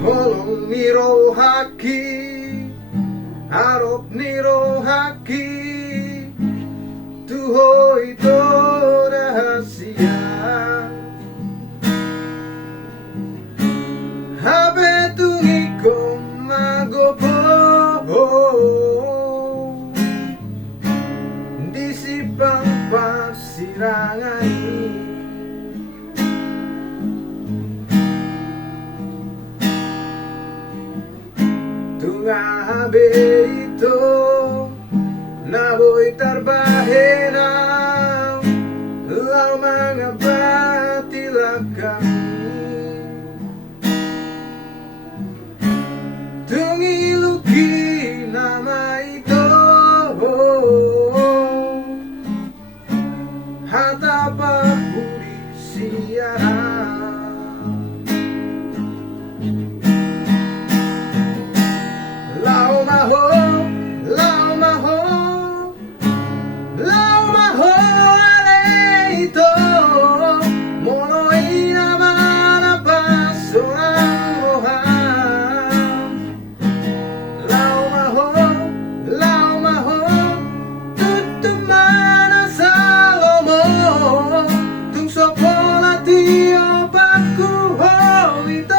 Holong niro haki, arop niro haki, tuho ito rahasia. Habe tungiko magopo, di sipang pasirangan ini. Tungabe ito naboy tarbahena, lau mga batilag kami. Tungiluki nama ito, hatapa puri siya. Lau maho, lau maho, lau maho ale ito, mono inamana pasorang moham. Lau maho, tutumana salomo, tung sopola tio bakuho ito.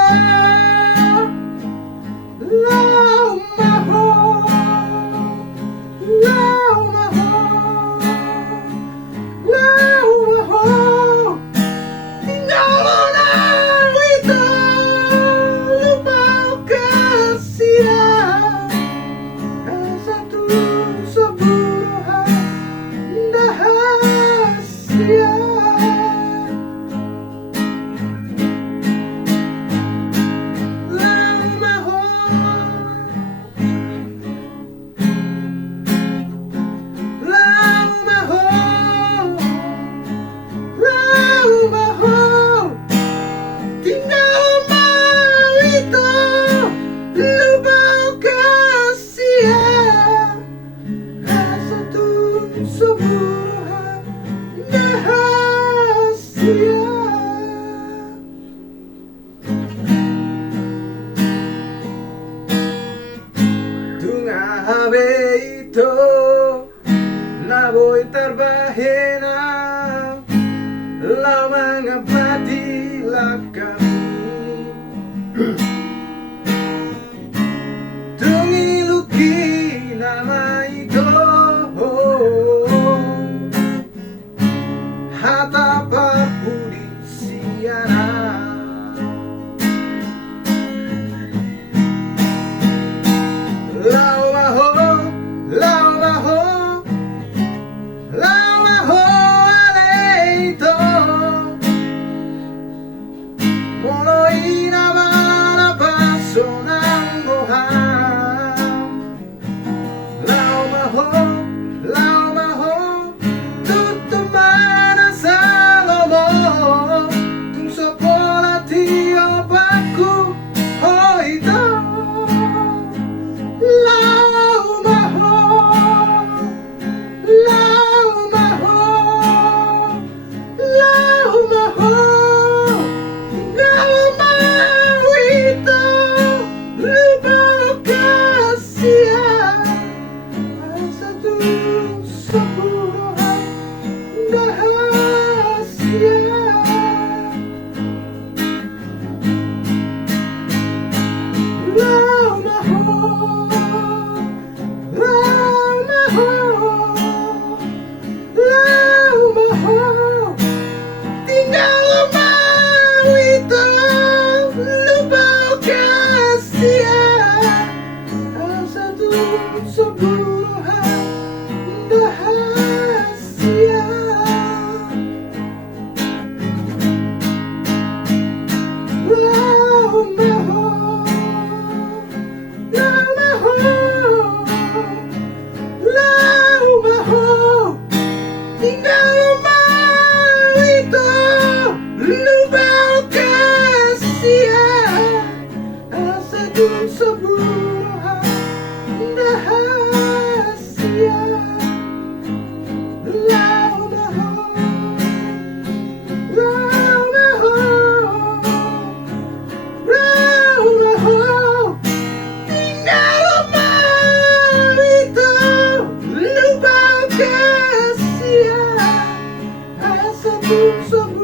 Lau maho, lau maho, lau maho, tingalo na ito, lupaw kasih satu sebuah rahasia. Lau maho, lau maho, lau maho, tinggal mau itu, lupaw kasih satu sebuah rahasia. Tungabe ito naboy tarbahena, lau mga batilag kami. Tungiluki nama ito, hatapa puri siya. Lau maho, lau maho, lau maho ale ito, mono inamana semua